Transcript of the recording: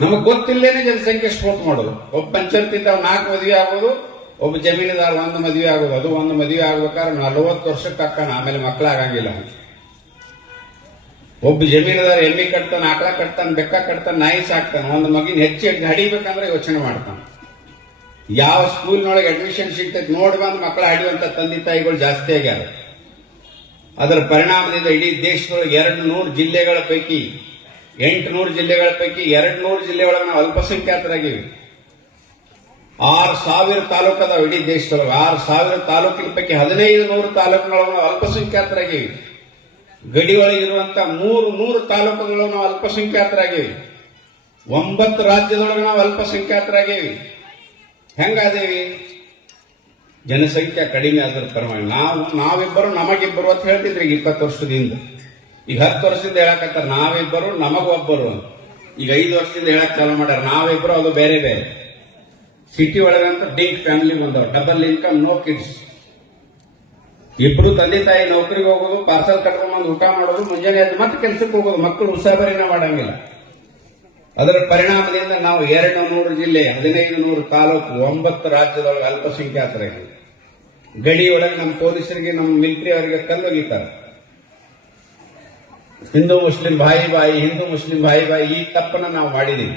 ನಮಗ್ ಗೊತ್ತಿಲ್ಲೇನೆ ಜನಸಂಖ್ಯೆ ಸ್ಫೋಟ ಮಾಡೋದು. ಒಬ್ಬ ಪಂಚಾಯತ್ 4 ಮದುವೆ ಆಗೋದು, ಒಬ್ಬ ಜಮೀನುದಾರ 1 ಮದುವೆ ಆಗೋದು. ಅದು 1 ಮದುವೆ ಆಗ್ಬೇಕಾದ್ರೆ 40 ವರ್ಷಕ್ಕೆ ಅಕ್ಕನ, ಆಮೇಲೆ ಮಕ್ಕಳಾಗಂಗಿಲ್ಲ. ಒಬ್ಬ ಜಮೀನುದಾರ ಎಮ್ಮಿ ಕಟ್ತಾನೆ, ಆಕಳ ಕಟ್ತಾನೆ, ಬೆಕ್ಕ ಕಟ್ತಾನೆ, ನಾಯಿ ಸಾಕ್ತಾನೆ. ಒಂದು ಮಗಿನ ಹೆಚ್ಚು ಹಡಿಬೇಕಂದ್ರೆ ಯೋಚನೆ ಮಾಡ್ತಾನೆ. ಯಾವ ಸ್ಕೂಲ್ನೊಳಗೆ ಅಡ್ಮಿಷನ್ ಸಿಗ್ತೈತೆ ನೋಡಿ ಬಂದು ಮಕ್ಕಳ ಹಡಿಯುವಂತ ತಂದೆ ತಾಯಿಗಳು ಜಾಸ್ತಿ ಆಗ್ಯಾರ. ಅದರ ಪರಿಣಾಮದಿಂದ ಇಡೀ ದೇಶದೊಳಗೆ 200 ಜಿಲ್ಲೆಗಳ ಪೈಕಿ 800 ಜಿಲ್ಲೆಗಳ ಪೈಕಿ 200 ಜಿಲ್ಲೆಯೊಳಗೆ ನಾವು ಅಲ್ಪಸಂಖ್ಯಾತರಾಗಿವಿ. 6000 ತಾಲೂಕು ಅದಾವ ಇಡೀ ದೇಶದೊಳಗೆ. 6000 ತಾಲೂಕಿನ ಪೈಕಿ 1500 ತಾಲೂಕಿನೊಳಗೆ ನಾವು ಅಲ್ಪಸಂಖ್ಯಾತರಾಗಿವಿ. ಗಡಿ ಒಳಗಿರುವಂತ 300 ತಾಲೂಕುಗಳು ನಾವು ಅಲ್ಪಸಂಖ್ಯಾತರಾಗಿವಿ. 9 ರಾಜ್ಯದೊಳಗೆ ನಾವು ಅಲ್ಪಸಂಖ್ಯಾತರಾಗಿವಿ. ಹೆಂಗಾದೇವಿ? ಜನಸಂಖ್ಯೆ ಕಡಿಮೆ ಆದ್ರ ಪರವಾಗಿ ನಾವಿಬ್ಬರು ನಮಗಿಬ್ಬರು ಅಂತ ಹೇಳ್ತಿದ್ರಿ ಈಗ 20 ವರ್ಷದಿಂದ. ಈಗ 10 ವರ್ಷದಿಂದ ಹೇಳಕತ್ತಾರ ನಾವಿಬ್ಬರು ನಮಗೊಬ್ಬರು ಅಂತ. ಈಗ 5 ವರ್ಷದಿಂದ ಹೇಳಕ್ ಚಾಲು ಮಾಡ್ಯಾರ ನಾವಿಬ್ಬರು, ಅದು ಬೇರೆ ಬೇರೆ. ಸಿಟಿ ಒಳಗಂತ ಡಿಂಕ್ ಫ್ಯಾಮಿಲಿ ಬಂದವ, ಡಬಲ್ ಇನ್ಕಮ್, ನೋ ಕಿಡ್ಸ್. ಇಬ್ರು ತಂದೆ ತಾಯಿ ನೌಕರಿಗೆ ಹೋಗೋದು, ಪಾರ್ಸಲ್ ಕಟ್ಕೊಂಡ್ಬಂದು ಊಟ ಮಾಡೋದು, ಮುಂಜಾನೆ ಎದ್ದು ಮತ್ತೆ ಕೆಲಸಕ್ಕೆ ಹೋಗೋದು. ಮಕ್ಕಳು ಉಸಾಬರಿನ ಮಾಡಂಗಿಲ್ಲ. ಅದರ ಪರಿಣಾಮದಿಂದ ನಾವು 200 ಜಿಲ್ಲೆ, 1500 ತಾಲೂಕು, 9 ರಾಜ್ಯದೊಳಗೆ ಅಲ್ಪಸಂಖ್ಯಾತರಾಗಿ ಗಡಿ ಒಳಗೆ ನಮ್ಮ ಪೊಲೀಸರಿಗೆ, ನಮ್ಮ ಮಿಲಿಟರಿ ಅವರಿಗೆ ಕಲ್ಲೊಗಿತಾರೆ. ಹಿಂದೂ ಮುಸ್ಲಿಂ ಭಾಯಿ ಭಾಯಿ, ಹಿಂದೂ ಮುಸ್ಲಿಂ ಭಾಯಿ ಭಾಯಿ, ಈ ತಪ್ಪನ್ನ ನಾವು ಮಾಡಿದೀವಿ.